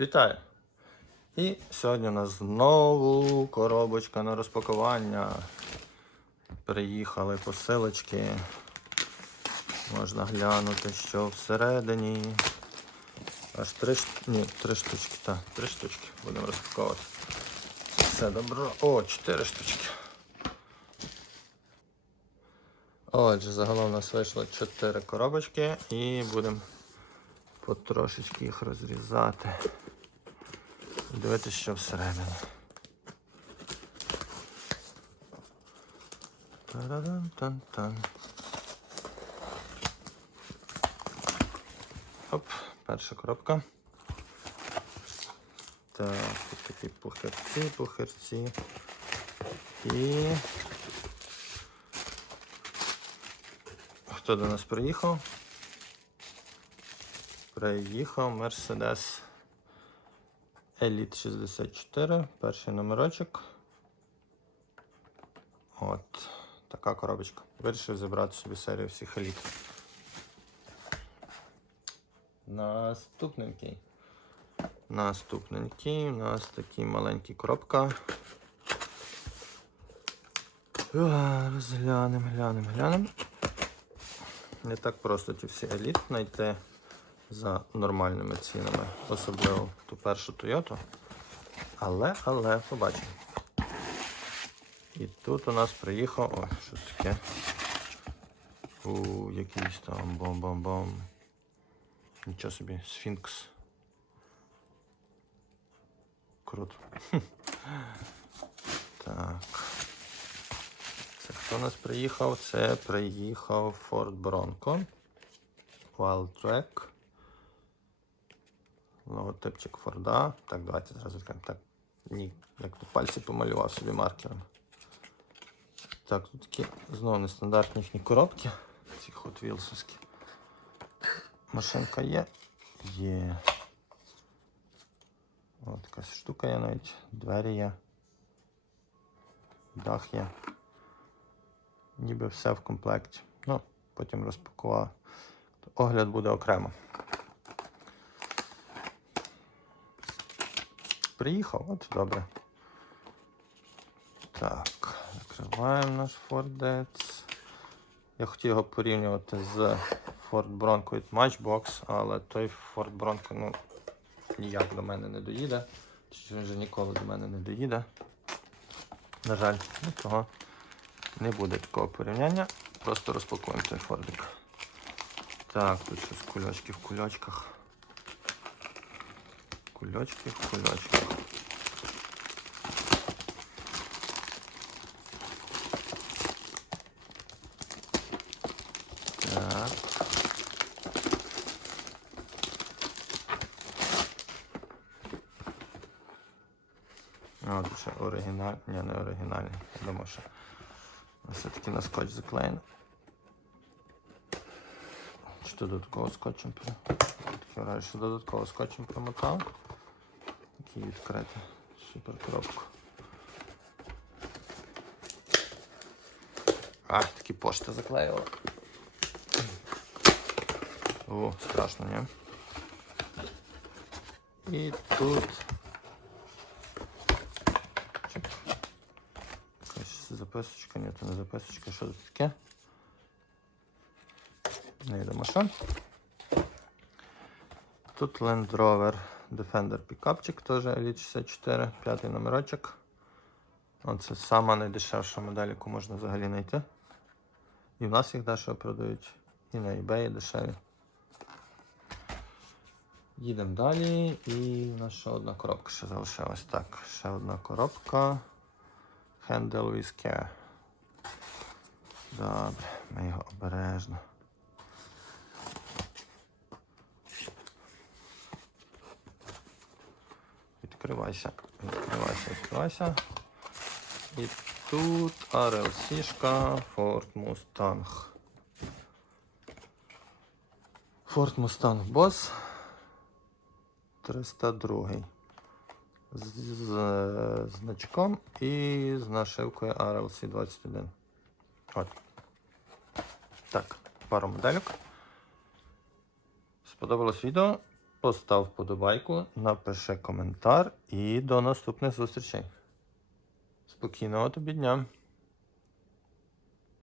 Вітаю! І сьогодні у нас знову коробочка на розпакування. Приїхали посилочки. Можна глянути, що всередині. Аж три, ні, три штучки, так, три штучки будемо розпаковувати. Все добро. О, чотири штучки. Отже, загалом у нас вийшло чотири коробочки і будемо потрошечки їх розрізати. Дивитися, що всередині. Та-да-дам-тан-тан. Оп, перша коробка. Так, тут такі пухирці, пухирці. І хто до нас приїхав? Приїхав Mercedes Elite 64, перший номерочок. От, така коробочка. Вирішив зібрати собі серію всіх еліт. Наступненький. Наступненький. У нас такі маленькі коробка. Розглянемо, глянемо, глянемо. Не так просто ті всі еліт знайти за нормальними цінами, особливо ту першу Toyota. Але, але, побачимо. І тут у нас приїхав. О, що таке? У якийсь там бом-бом-бом. Нічого собі, сфінкс. Круто. Так. Це хто у нас приїхав? Це приїхав Ford Bronco. Wild Track. Логотипчик Форда. Так, давайте зразу відкриємо. Так, ні, як то пальці помалював собі маркером. Так, тут такі знову нестандартні їхні коробки. Ці Hot Wheelsовські. Машинка є. Є. Ось якась штука є навіть. Двері є. Дах є. Ніби все в комплекті. Ну, потім розпакував. Огляд буде окремо. Приїхав, от добре. Так, закриваємо наш Фордець. Я хотів його порівнювати з Ford Bronco від Matchbox, але той Ford Bronco ну, ніяк до мене не доїде. Він вже ніколи до мене не доїде. На жаль, ну, не буде такого порівняння. Просто розпакуємо той Фордик. Так, тут щось кульочки в кульочках. Кульочки в кульочках. Так. А, тут ще оригінал. Ні, не оригінальний. Я думав, що все-таки на скотч заклеєно. Чи додатково скотчем Таке враження, що додатково скотчем примотав. Такий відкритий. Супер коробку. А, такі пошти заклеїла. О, страшно, ні? І тут. Якась записочка, ні, це не записочка, що це таке? Не йдемо що. Тут Land Rover Defender пікапчик, теж Elite 64, п'ятий номерочок. Оце сама найдешевша модель, яку можна взагалі знайти. І в нас їх дешево продають, і на eBay дешеві. Їдемо далі, і у нас ще одна коробка ще залишилась. Так, ще одна коробка. Handle with care. Добре, ми його обережно. Відкривайся, відкривайся, відкривайся. І тут RLC-шка Ford Mustang. Ford Mustang Boss 302. З, з значком і з нашивкою RLC 21. От. Так, пару модельок. Сподобалось відео? Постав вподобайку, напиши коментар і до наступних зустрічей. Спокійного тобі дня!